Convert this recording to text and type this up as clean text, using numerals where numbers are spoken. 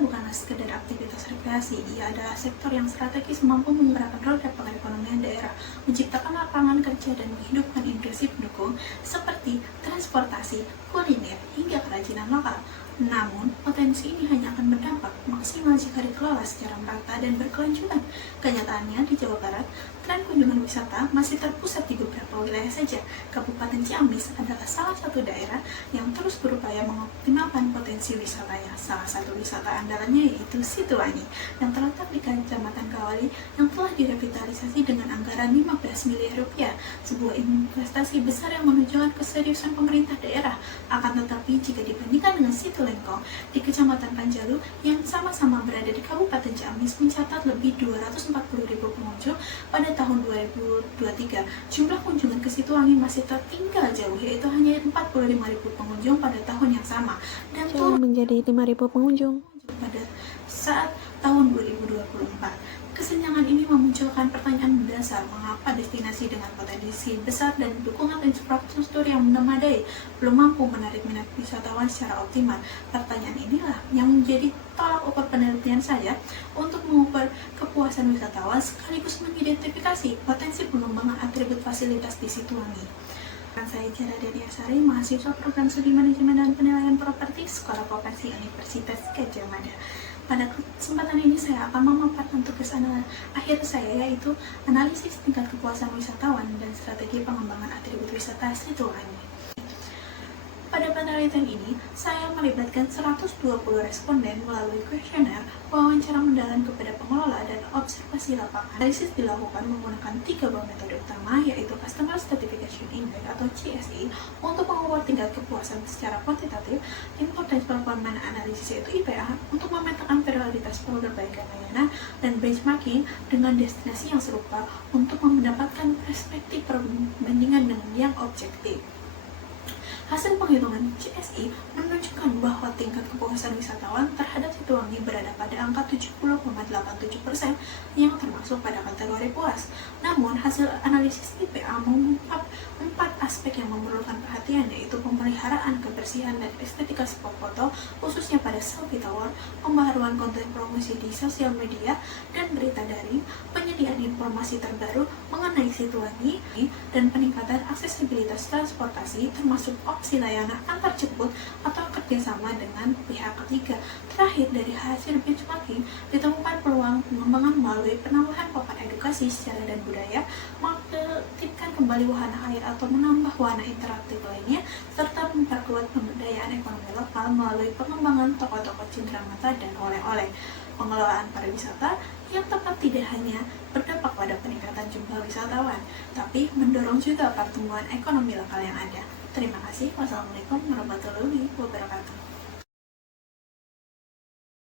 bukanlah sekedar aktivitas rekreasi, ia adalah sektor yang strategis mampu menggerakkan roda perekonomian daerah, menciptakan lapangan kerja dan menghidupkan industri pendukung seperti transportasi, kuliner, hingga kerajinan lokal. Namun, potensi ini hanya akan berdampak maksimal jika dikelola secara merata dan berkelanjutan. Kenyataannya, di Jawa Barat, tren kunjungan wisata masih terpusat di beberapa wilayah saja. Kabupaten Ciamis adalah salah satu daerah yang terus berupaya mengoptimalkan potensi wisatanya. Salah satu wisata andalannya yaitu Situwangi, yang terletak di Kecamatan Kawali yang telah direvitalisasi dengan anggaran 15 miliar rupiah. Sebuah investasi besar yang menunjukkan keseriusan pemerintah daerah. Akan tetapi, jika dibandingkan dengan Situlengkong di Kecamatan Panjalu yang sama-sama berada di Kabupaten Ciamis mencatat lebih 240.000 pengunjung pada tahun 2023. Jumlah kunjungan ke Situwangi masih tertinggal jauh, yaitu hanya 45.000 pengunjung pada tahun yang sama dan turun menjadi 5.000 pengunjung pada saat tahun 2024. Kesenjangan ini memunculkan pertanyaan mendasar, mengapa destinasi dengan potensi besar dan dukungan infrastruktur yang memadai belum mampu menarik minat wisatawan secara optimal. Pertanyaan inilah yang menjadi tolak ukur penelitian saya untuk mengukur kepuasan wisatawan sekaligus mengidentifikasi potensi pengembangan atribut fasilitas di Situwangi. Saya Kira Deniasari, mahasiswa program studi manajemen dan penilaian properti Sekolah Profesi Universitas Gadjah Mada. Pada kesempatan ini saya akan memaparkan tugas akhir saya, yaitu analisis tingkat kepuasan wisatawan dan strategi pengembangan atribut wisata Situwangi. Pada penelitian ini, saya melibatkan 120 responden melalui kuesioner, wawancara mendalam kepada pengelola, dan observasi lapangan. Analisis dilakukan menggunakan 3 buah metode utama, yaitu Customer Stratification Index atau CSI untuk mengukur tingkat kepuasan secara kuantitatif, Importance Performance Analysis yaitu IPA untuk memetakan prioritas perbaikan layanan, dan benchmarking dengan destinasi yang serupa untuk mendapatkan perspektif perbandingan dengan yang objektif. Hasil penghitungan CSI menunjukkan bahwa tingkat kepuasan wisatawan terhadap Situwangi berada pada angka 70,87% yang termasuk pada kategori puas. Namun, hasil analisis IPA mengungkap 4 aspek yang memerlukan perhatian, yaitu pemeliharaan kebersihan dan estetika spot foto, khususnya pada selfie tower, pembaharuan konten promosi di sosial media dan berita daring, penyediaan informasi terbaru mengenai Situwangi, dan peningkatan aksesibilitas transportasi termasuk opsi layanan antar jemput atau kerjasama dengan pihak ketiga. Terakhir, dari hasil benchmarking ditemukan peluang pengembangan melalui penambahan papan edukasi sejarah dan budaya, mengaktifkan kembali wahana air atau menambah wahana interaktif lainnya, serta memperkuat pemberdayaan ekonomi lokal melalui pengembangan toko-toko cenderamata dan oleh-oleh. Pengelolaan pariwisata yang tepat tidak hanya berdampak pada peningkatan jumlah wisatawan, tapi mendorong juga pertumbuhan ekonomi lokal yang ada. Terima kasih. Wassalamualaikum warahmatullahi wabarakatuh.